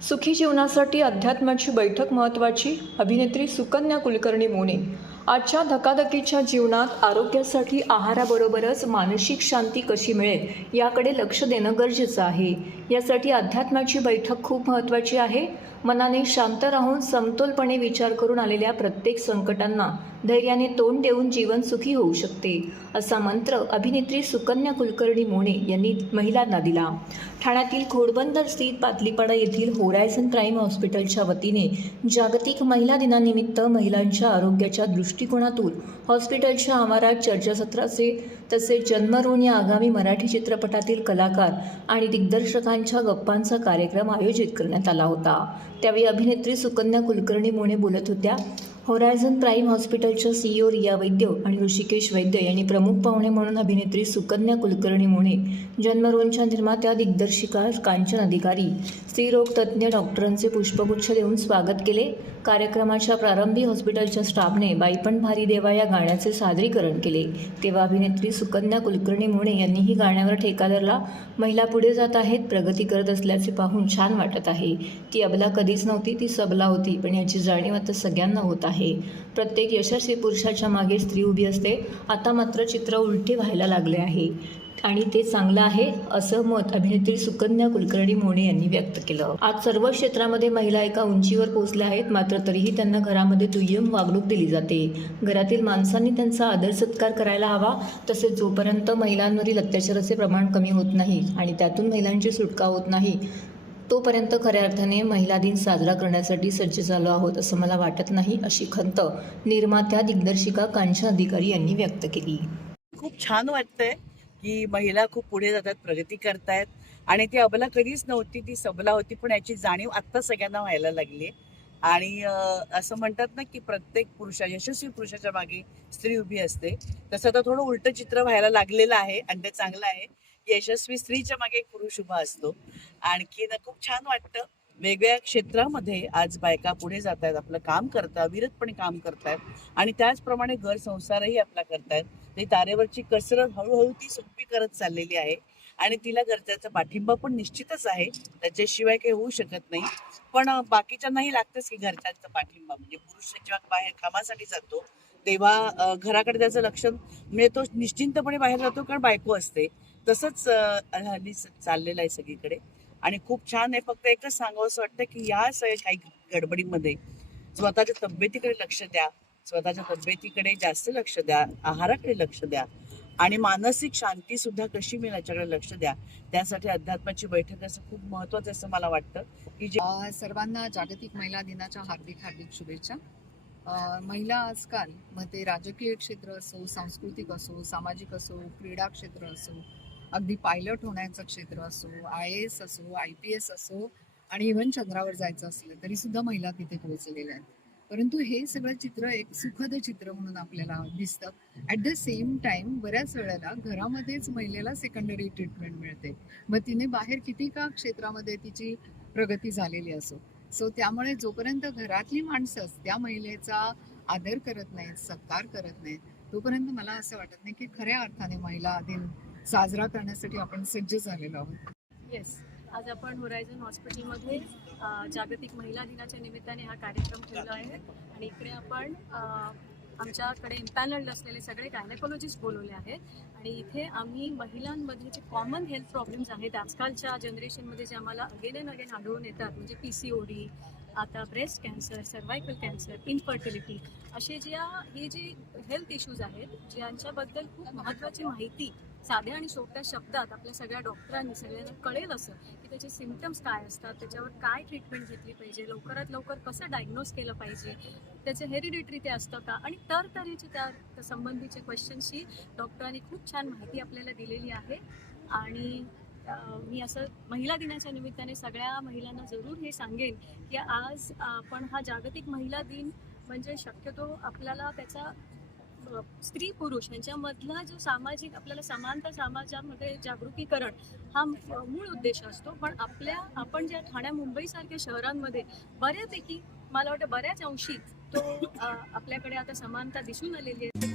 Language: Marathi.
सुखी जीवनासाठी अध्यात्माची बैठक महत्त्वाची. अभिनेत्री सुकन्या कुलकर्णी मोने. आजच्या धकाधकीच्या जीवनात आरोग्यासाठी आहाराबरोबरच मानसिक शांती कशी मिळेल याकडे लक्ष देणं गरजेचं आहे. यासाठी अध्यात्माची बैठक खूप महत्त्वाची आहे. मनाने शांत राहून समतोलपणे विचार करून आलेल्या प्रत्येक संकटांना धैर्याने तोंड देऊन जीवन सुखी होऊ शकते, असा मंत्र अभिनेत्री सुकन्या कुलकर्णी मोने यांनी महिलांना दिला. ठाण्यातील घोडबंदर स्थित पातलीपाडा येथील होरायझन प्राईम हॉस्पिटलच्या वतीने जागतिक महिला दिनानिमित्त महिलांच्या आरोग्याच्या दृष्टिकोनातून हॉस्पिटलच्या आवारात चर्चासत्राचे तसेच जन्मरोण या आगामी मराठी चित्रपटातील कलाकार आणि दिग्दर्शकांच्या गप्पांचा कार्यक्रम आयोजित करण्यात आला होता. त्यावेळी अभिनेत्री सुकन्या कुलकर्णी मोने बोलत होत्या. होरायझन प्राईम हॉस्पिटलच्या CEO रिया वैद्य आणि ऋषिकेश वैद्य यांनी प्रमुख पाहुणे म्हणून अभिनेत्री सुकन्या कुलकर्णी मोने, जन्मरोणच्या निर्मात्या दिग्दर्शिका कांचन अधिकारी, स्त्रीरोग तज्ज्ञ डॉक्टरांचे पुष्पगुच्छ देऊन स्वागत केले. कार्यक्रमाच्या प्रारंभी हॉस्पिटलच्या स्टाफने बाईपण भारी देवा या गाण्याचे सादरीकरण केले. तेव्हा अभिनेत्री सुकन्या कुलकर्णी मोने यांनीही गाण्यावर ठेका धरला. महिला पुढे जात आहेत, प्रगती करत असल्याचे पाहून छान वाटत आहे. ती अबला कधीच नव्हती, ती सबला होती, पण याची जाणीव आता सगळ्यांना होत आहे. प्रत्येक यशस्वी पुरुषाच्या मागे स्त्री उभी असते. आता मात्र चित्र उलटे व्हायला लागले आहे आणि ते चांगलं आहे, असं मत अभिनेत्री सुकन्या कुलकर्णी मोने यांनी व्यक्त केलं. आज सर्व क्षेत्रामध्ये महिला एका उंचीवर पोहोचल्या आहेत, मात्र तरीही त्यांना घरामध्ये दुय्यम वागणूक दिली जाते. घरातील माणसांनी त्यांचा आदर सत्कार करायला हवा. तसेच जोपर्यंत महिलांवरील अत्याचाराचे प्रमाण कमी होत नाही आणि त्यातून महिलांची सुटका होत नाही, तोपर्यंत खऱ्या अर्थाने महिला दिन साजरा करण्यासाठी सज्ज झालो आहोत असं मला वाटत नाही, अशी खंत निर्मात्या दिग्दर्शिका कांचन अधिकारी यांनी व्यक्त केली. खूप छान वाटतंय की महिला खूप पुढे जातात, प्रगती करतायत आणि ती अबला कधीच नव्हती, ती सबला होती, पण याची जाणीव आत्ता सगळ्यांना व्हायला लागली आहे. आणि असं म्हणतात ना की प्रत्येक यशस्वी पुरुषाच्या मागे स्त्री उभी असते. तसं आता थोडं उलटं चित्र व्हायला लागलेलं आहे आणि ते चांगलं आहे. यशस्वी स्त्रीच्या मागे एक पुरुष उभा असतो. आणखी खूप छान वाटतं. वेगवेगळ्या क्षेत्रामध्ये आज बायका पुढे जात आहेत, आपलं काम करतात, अविरतपणे काम करतायत आणि त्याचप्रमाणे घर संसारही आपला करतायत. ती तारेवरची कसरत हळूहळू ती सोपी करत चाललेली आहे आणि तिला घरच्याचा पाठिंबा पण निश्चितच आहे, त्याच्याशिवाय काही होऊ शकत नाही. पण बाकीच्यांनाही लागतंच की घरच्यांचा पाठिंबा. म्हणजे पुरुष जेव्हा बाहेर कामासाठी जातो तेव्हा घराकडे त्याचं लक्ष म्हणजे तो निश्चिंतपणे बाहेर जातो, कारण बायको असते. तसंच हल्ली चाललेलं आहे सगळीकडे आणि खूप छान आहे. फक्त एकच सांगावंसं वाटतं की या सगळ्या काही गडबडीमध्ये स्वतःच्या तब्येतीकडे लक्ष द्या, स्वतःच्या तब्येतीकडे जास्त लक्ष द्या, आहाराकडे लक्ष द्या आणि मानसिक शांती सुद्धा कशी मिळेल याच्याकडे लक्ष द्या. त्यासाठी अध्यात्माची बैठक असं खूप महत्वाचं असं मला वाटतं की सर्वांना जागतिक महिला दिनाच्या हार्दिक हार्दिक शुभेच्छा. महिला आजकाल मग ते राजकीय क्षेत्र असो, सांस्कृतिक असो, सामाजिक असो, क्रीडा क्षेत्र असो, अगदी पायलट होण्याचं क्षेत्र असो, IAS असो, IPS असो आणि इव्हन चंद्रावर जायचं असलं तरी सुद्धा महिला तिथे पोहोचलेल्या आहेत. परंतु हे सगळं चित्र एक सुखद चित्र म्हणून आपल्याला दिसतं. ॲट द सेम टाइम बऱ्याच वेळेला घरामध्येच महिलेला सेकंडरी ट्रीटमेंट मिळते. मग तिने बाहेर किती का क्षेत्रामध्ये तिची प्रगती झालेली असो. सो त्यामुळे जोपर्यंत घरातली माणसंच त्या महिलेचा आदर करत नाहीत, सत्कार करत नाहीत, तोपर्यंत मला असं वाटत नाही की खऱ्या अर्थाने महिला दिन साजरा करण्यासाठी आपण सज्ज झालेलो आहोत. येस, आज आपण होरायझन हॉस्पिटलमध्ये जागतिक महिला दिनाच्या निमित्ताने हा कार्यक्रम ठेवला आहे आणि इकडे आपण आमच्याकडे इम्पॅनल्ड असलेले सगळे गायनेकोलॉजिस्ट बोलवले आहेत आणि इथे आम्ही महिलांमध्ये जे कॉमन हेल्थ प्रॉब्लेम्स आहेत आजकालच्या जनरेशनमध्ये जे आम्हाला अगेन अँड अगेन आढळून येतात, म्हणजे PCOD, आता breast cancer, cervical cancer, infertility, असे हे जे हेल्थ इश्यूज आहेत ज्यांच्याबद्दल खूप महत्त्वाची माहिती साध्या आणि सोप्या शब्दात आपल्या सगळ्या डॉक्टरांनी सगळ्यांना कळेल असं की त्याचे सिम्पटम्स काय असतात, त्याच्यावर काय ट्रीटमेंट घेतली पाहिजे, लवकरात लवकर कसं डायग्नोज केलं पाहिजे, त्याचं हेरिडिटरी ते असतं का आणि तऱ्हेचे त्या संबंधीचे क्वेश्चन्सची डॉक्टरांनी खूप छान माहिती आपल्याला दिलेली आहे. आणि मी असं महिला दिनाच्या निमित्ताने सगळ्या महिलांना जरूर हे सांगेन की आज आपण हा जागतिक महिला दिन म्हणजे शक्यतो आपल्याला त्याचा स्त्री पुरुष यांच्यामधला जो सामाजिक आपल्याला समानता समाजामध्ये जागृतीकरण हा मूळ उद्देश असतो. पण आपण ज्या ठाण्या मुंबईसारख्या शहरांमध्ये बऱ्यापैकी मला वाटतं बऱ्याच अंशी तो आपल्याकडे आता समानता दिसून आलेली आहे.